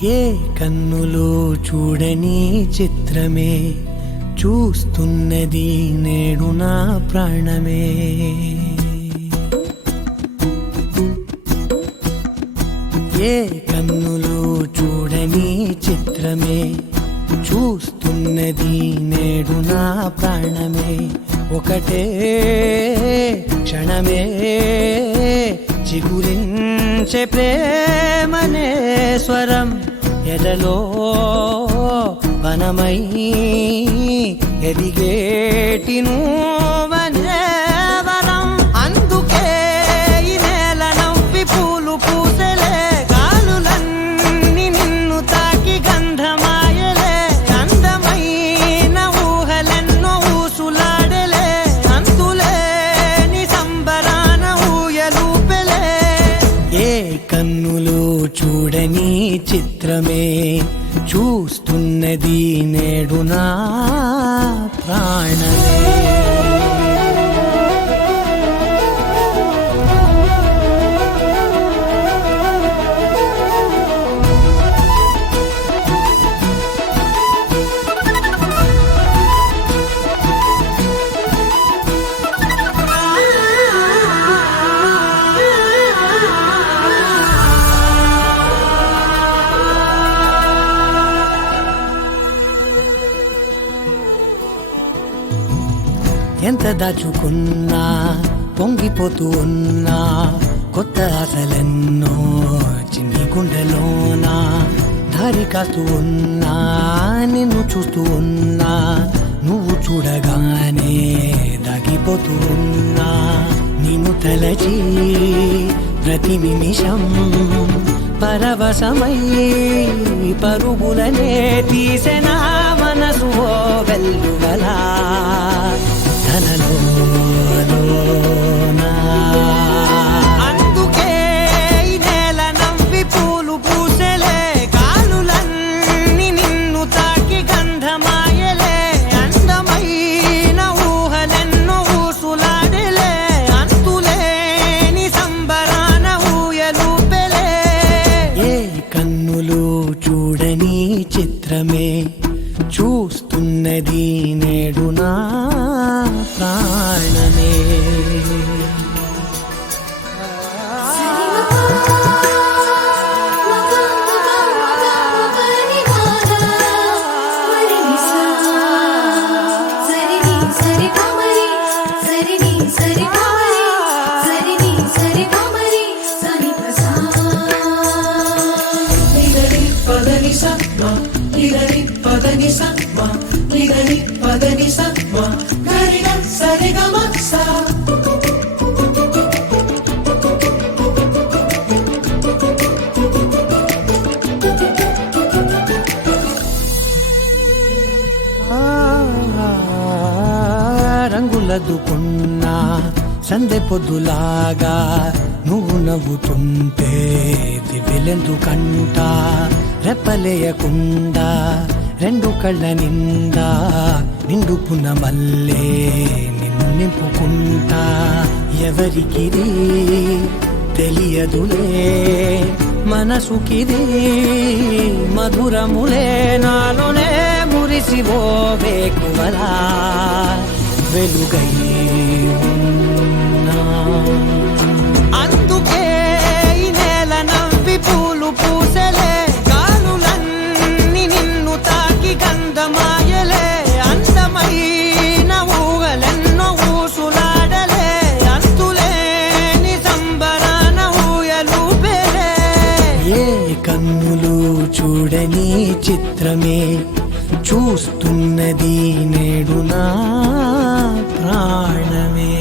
ఏ కన్నులో చూడని చిత్రమే చూస్తున్నది నేడు నా ప్రాణమే. ఏ కన్నులో చూడని చిత్రమే చూస్తున్నది నేడు నా ప్రాణమే. ఒకటే క్షణమే చిగురించే ప్రేమనే స్వరం ఎదలో వనమై ఎదిగేటి నువ్వనే వరం. అందుకే ఈ నేల నవ్వి పూలు పూసలే, గాలులన్నీ నిన్ను తాకి గంధమాయలే. అందమైన ఊహలెన్నో ఊసులాడలే, అంతులేని సంబరాన ఊయలూపెలే. ఏ కన్నులో చూడని చిత్రమే చూస్తున్నది నేడు నా ప్రాణమే. ఎంత దాచుకున్నా పొంగిపోతూ ఉన్నా, కొత్త ఆశలెన్నో చిన్ని గుండెలోనా. దారి కాస్తూ ఉన్నా, నిన్ను చూస్తూ ఉన్నా, నువ్వు చూడగానే దాగిపోతూ ఉన్నా. నిన్ను తలచి ప్రతి నిమిషం పరవశమై పరుగులనే తీసెనా మనసు ఓ వెల్లువలా తనలోనా. అందుకే ఈ నేల నవ్వి పూలు పూసలే, గాలులన్నీ నిన్ను తాకి గంధమాయలే. అందమైన ఊహలెన్నో ఊసులాడలే, అంతులేని సంబరాన ఊయలూపెలే. ఏ కన్నులు చూడని చిత్రమే చూస్తున్నది నేడు నా ప్రాణమే. రంగులదుకున్నా సందె పొద్దులాగా నువ్వు నవ్వుతుంటే దివ్యలెందుకంట. రెప్పలేయకుండా రెండు కళ్ళ నిండా నిండుకున్న మల్లే నిన్ను నింపుకుంటా. ఎవరికిది తెలియదులే మనసుకిది మధురములే, నాలోనే మురిసివో వేకువలా వెలుగై ఉన్నా. అందుకే ఈ నేల నవ్వి పూలు పూసలే, గాలులన్నీ నిన్ను తాకి గంధమాయలే. అందమైన ఊహలెన్నో ఊసులాడలే, అంతులేని సంబరాన ఊయలూపెలే. ఏ కన్నులు చూడని చిత్రమే చూస్తున్నది నేడు నా ప్రాణమే.